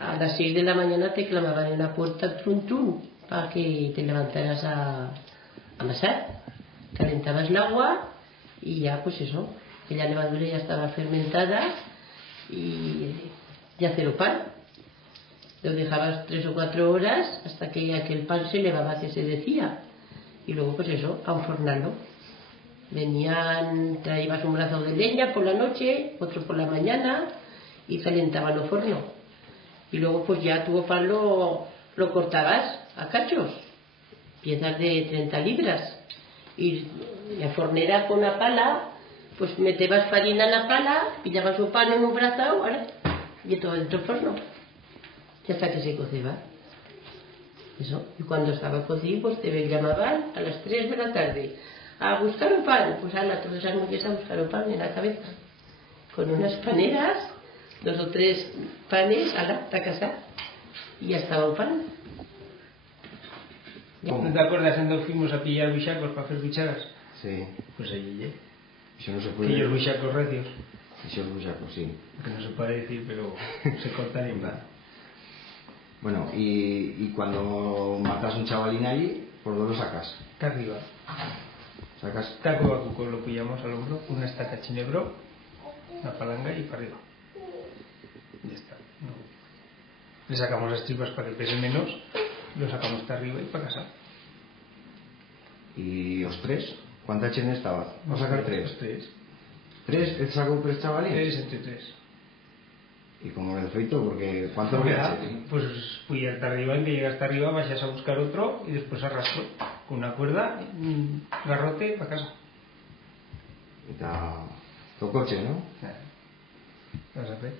a las 6 de la mañana te clamaban en la puerta trun trun para que te levantaras a amasar. Calentabas el agua y ya pues eso, que la levadura ya estaba fermentada y hacer el pan. Lo dejabas 3 o 4 horas hasta que aquel pan se levaba, que se decía, y luego pues eso, a enfornarlo. Traías un brazo de leña por la noche, otro por la mañana y calentaban el horno. Y luego pues ya tu pan lo cortabas a cachos, piezas de 30 libras. Y la fornera con la pala, pues metías farina en la pala, pillabas un pan en un brazo, y todo dentro del horno. Y hasta que se coceba. Eso. Y cuando estaba cocido, pues te llamaban a las 3 de la tarde a buscar un pan. Pues todas esas mujeres a buscar un pan en la cabeza. Con unas paneras, 2 o 3 panes, hasta casa. Y ya estaba un pan. ¿No te acuerdas cuando fuimos a pillar bichacos para hacer bicharas? Sí. Pues allí, ¿eh? Eso no se puede... Aquellos bichacos recios. Esos bichacos, sí. Que no se puede decir, pero se cortan en plan. Bueno, y cuando matas un chavalín allí, ¿por dónde lo sacas? Está arriba. Sacas... Taco a cuco, lo pillamos al hombro, una estaca chinebro, una palanga y para arriba. Ya está. No. Le sacamos las tripas para que pese menos, lo sacamos hasta arriba y para casa. ¿Y los 3? ¿Cuánta chen estaba? ¿Vamos a sacar 3? Los 3. ¿3? ¿Él sacó 3 chavalín? 3 entre 3. ¿Y cómo lo he feito? Porque ¿cuánto le eché? Pues fui hasta arriba, en que llegas hasta arriba vayas a buscar otro y después arrastro con una cuerda, un garrote para casa. Está... todo coche, ¿no? Vas a ver.